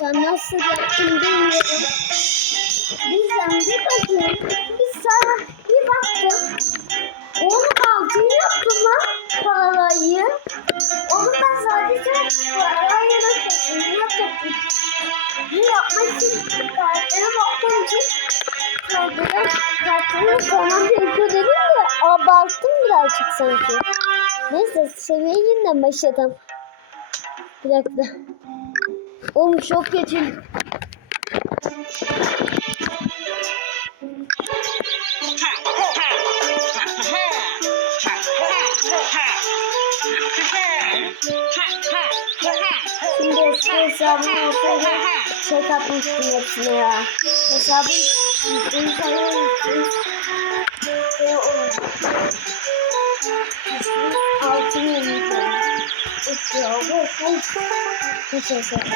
Ben nasıl yaptım bilmiyorum. Bizden bir bakayım. Bir sana bir baktım. Onu altını yaptım lan parayı. Onu ben sadece parayı kesinlikle yapacaktım. Ne yapmak için kartlara baktığım için kartları tamam gerekiyor dedim de abarttım birazcık sanki. Neyse seviye yeniden başlayalım. Bir dakika. Oğlum çok kötü. Şimdi eski hesabımı olsaydı şey katmıştım hepsine ya. Hesabım yüzdeyi sayıyorum için şey oldu. Altın yemişim. Uçuyor bu. Hiç hesabım.